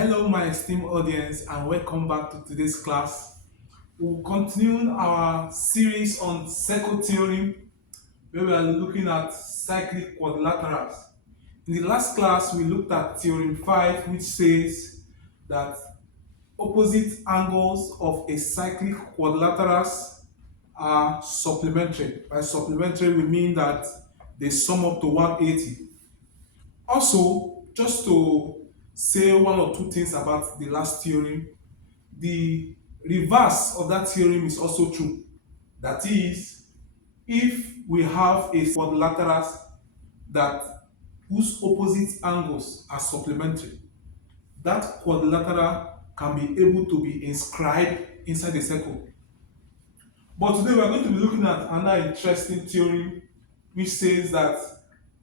Hello, my esteemed audience, and welcome back to today's class. We'll continue our series on circle theorem, where we are looking at cyclic quadrilaterals. In the last class, we looked at theorem 5, which says that opposite angles of a cyclic quadrilaterals are supplementary. By supplementary, we mean that they sum up to 180. Also, just to say one or two things about the last theorem, the reverse of that theorem is also true. That is, if we have a quadrilaterals that whose opposite angles are supplementary, that quadrilateral can be able to be inscribed inside the circle. But today we are going to be looking at another interesting theorem which says that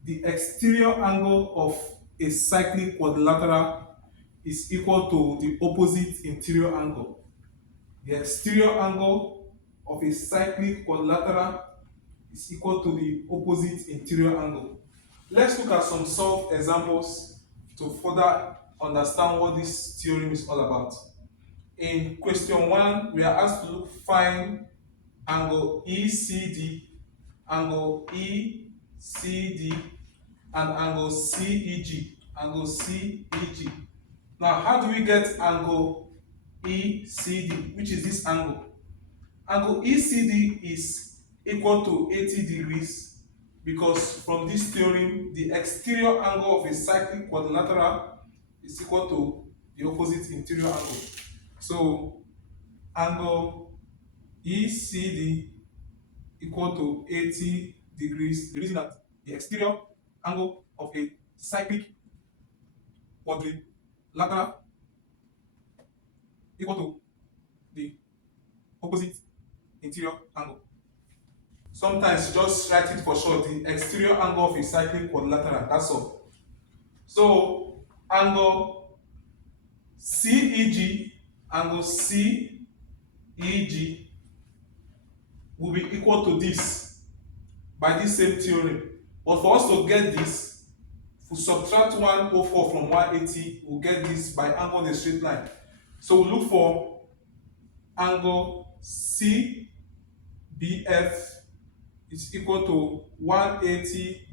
the exterior angle of a cyclic quadrilateral is equal to the opposite interior angle. The exterior angle of a cyclic quadrilateral is equal to the opposite interior angle. Let's look at some solved examples to further understand what this theorem is all about. In question 1, we are asked to find angle ECD, angle ECD, and angle CEG. Angle CEG. Now, how do we get angle ECD, which is this angle? Angle ECD is equal to 80 degrees because from this theorem, the exterior angle of a cyclic quadrilateral is equal to the opposite interior angle. So, angle ECD equal to 80 degrees. The reason that the exterior angle of a cyclic quadrilateral equal to the opposite interior angle. Sometimes just write it for short, the exterior angle of a cyclic quadrilateral, that's all. So angle CEG, angle CEG will be equal to this by this same theorem. But for us to get this, if we subtract 104 from 180, we'll get this by angle in a straight line. So we look for angle CBF is equal to 180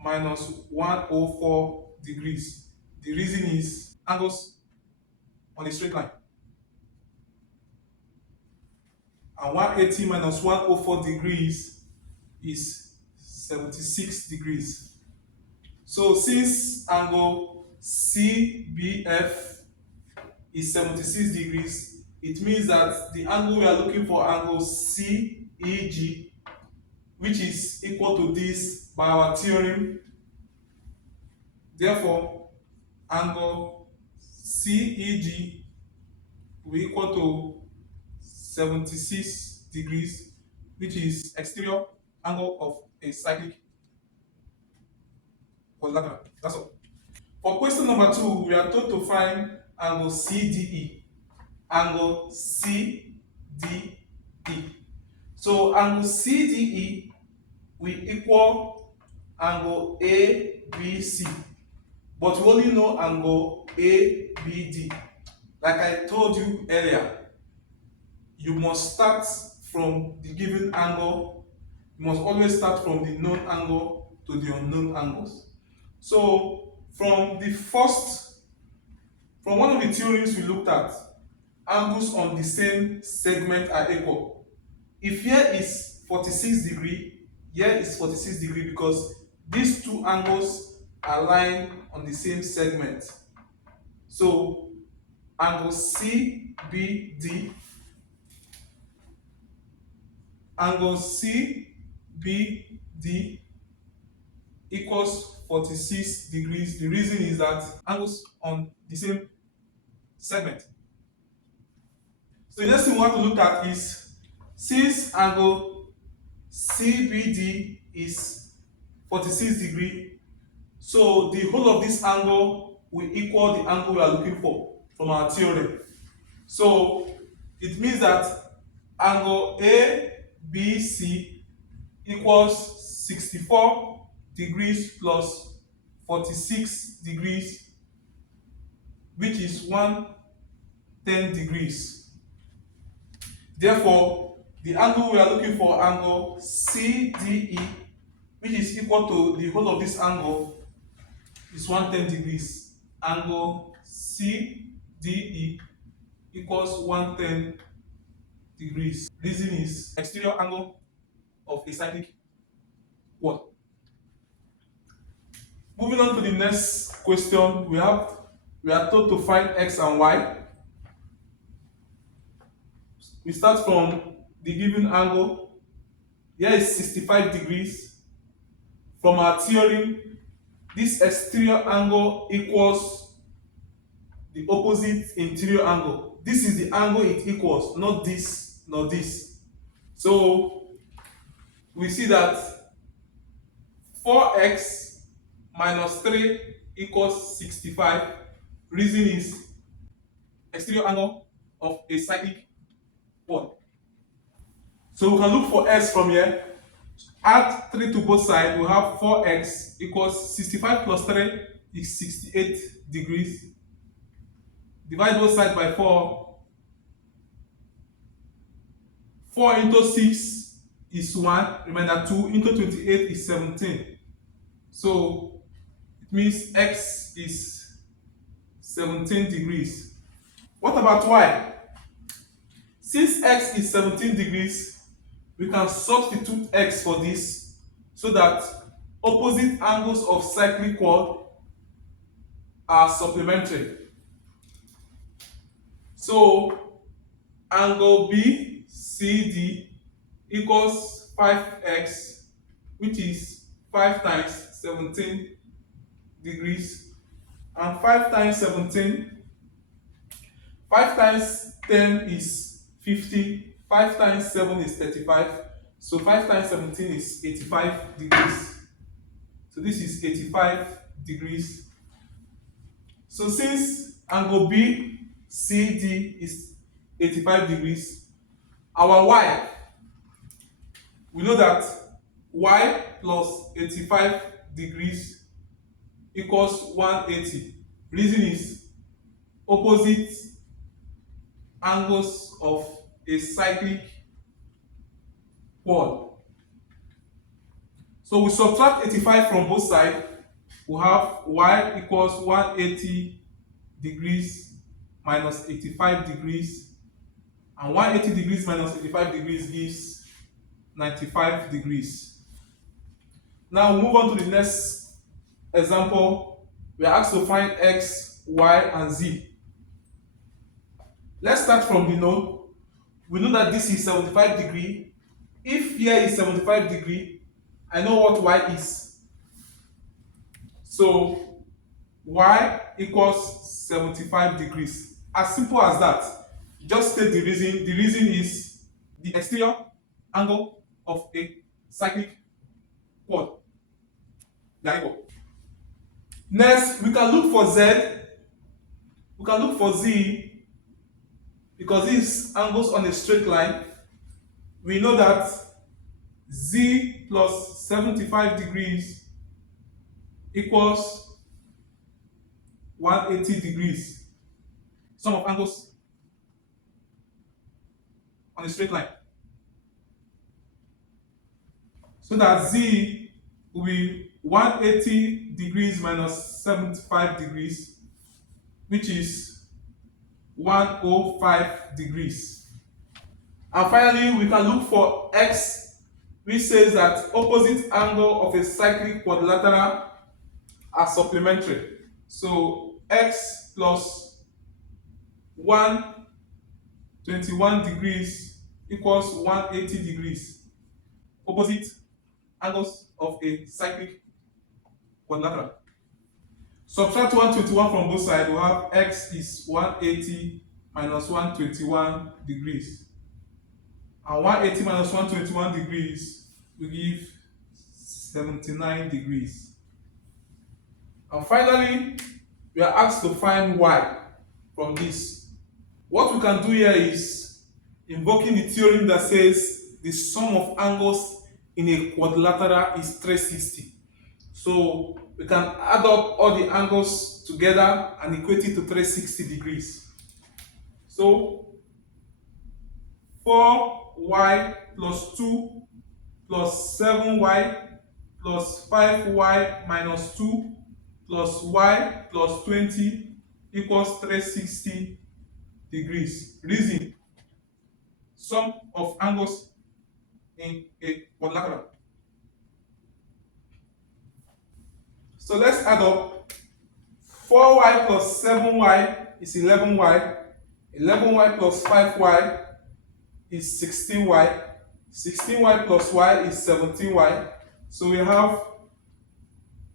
minus 104 degrees. The reason is angles on a straight line. And 180 minus 104 degrees is 76 degrees. So since angle CBF is 76 degrees, it means that the angle we are looking for, angle CEG, which is equal to this by our theorem. Therefore, angle CEG will equal to 76 degrees, which is exterior angle of a cyclic quadrilateral. That's all. For question number 2, we are told to find angle CDE. Angle CDE. So angle CDE will equal angle ABC, but we only know angle ABD. Like I told you earlier, you must start from the given angle. You must always start from the known angle to the unknown angles. So from one of the theorems we looked at, angles on the same segment are equal. If here is 46 degree, here is 46 degree because these two angles are lying on the same segment. So angle CBD, angle CBD equals 46 degrees. The reason is that angles on the same segment. So the next thing we want to look at is, since angle CBD is 46 degree, so the whole of this angle will equal the angle we are looking for from our theorem. So it means that angle ABC equals 64 degrees plus 46 degrees which is 110 degrees. Therefore, the angle we are looking for, angle CDE, which is equal to the whole of this angle, is 110 degrees. Angle CDE equals 110 degrees. Reason is exterior angle of a cyclic quad. Moving on to the next question, we are told to find x and y. We start from the given angle. Here is 65 degrees. From our theorem, this exterior angle equals the opposite interior angle. This is the angle it equals, not this, nor this. So we see that 4x minus 3 equals 65. Reason is exterior angle of a cyclic quad. So we can look for s from here. Add 3 to both sides, we have 4x equals 65 plus 3 is 68 degrees. Divide both sides by 4. 4 into 6 is 1, remainder 2 into 28 is 17. So it means x is 17 degrees. What about y? Since x is 17 degrees, we can substitute x for this so that opposite angles of cyclic quad are supplementary. So angle BCD equals 5x, which is 5 times 17 degrees, and 5 times 17, 5 times 10 is 50, 5 times 7 is 35, so 5 times 17 is 85 degrees. So this is 85 degrees. So since angle BCD is 85 degrees, our y, we know that y plus 85 degrees equals 180. Reason is opposite angles of a cyclic quad. So we subtract 85 from both sides, we have y equals 180 degrees minus 85 degrees, and 180 degrees minus 85 degrees gives 95 degrees. Now we move on to the next example. We are asked to find x, y, and z. Let's start from the node. We know that this is 75 degree. If here is 75 degree, I know what y is. So y equals 75 degrees. As simple as that. Just state the reason. The reason is the exterior angle of a cyclic quad. They are equal. Next, we can look for z. We can look for z because these angles on a straight line. We know that z plus 75 degrees equals 180 degrees. Sum of angles on a straight line. So that z will be 180 degrees minus 75 degrees, which is 105 degrees. And finally, we can look for x, which says that opposite angle of a cyclic quadrilateral are supplementary. So x plus 121 degrees equals 180 degrees. Opposite angles of a cyclic quadrilateral. Subtract 121 from both sides, we have x is 180 minus 121 degrees. And 180 minus 121 degrees will give 79 degrees. And finally, we are asked to find y from this. What we can do here is invoking the theorem that says the sum of angles in a quadrilateral is 360. So we can add up all the angles together and equate it to 360 degrees. So 4y plus 2 plus 7y plus 5y minus 2 plus y plus 20 equals 360 degrees. Reason: sum of angles in a quadrilateral. So let's add up. 4y plus 7y is 11y. 11y plus 5y is 16y. 16y plus y is 17y. So we have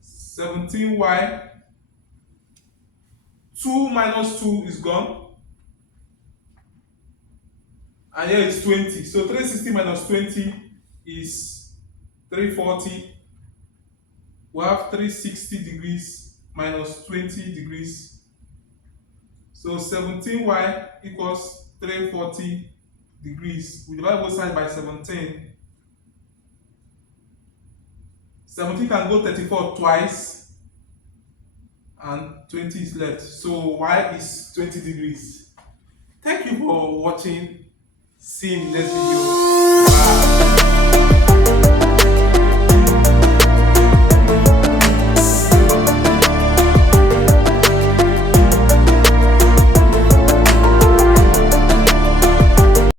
17y. 2 minus 2 is gone. And here is 20. So 360 minus 20 is 340. We have 360 degrees minus 20 degrees. So 17y equals 340 degrees. We divide both sides by 17. 17 can go 34 twice, and 20 is left. So y is 20 degrees. Thank you for watching. See you in the next video.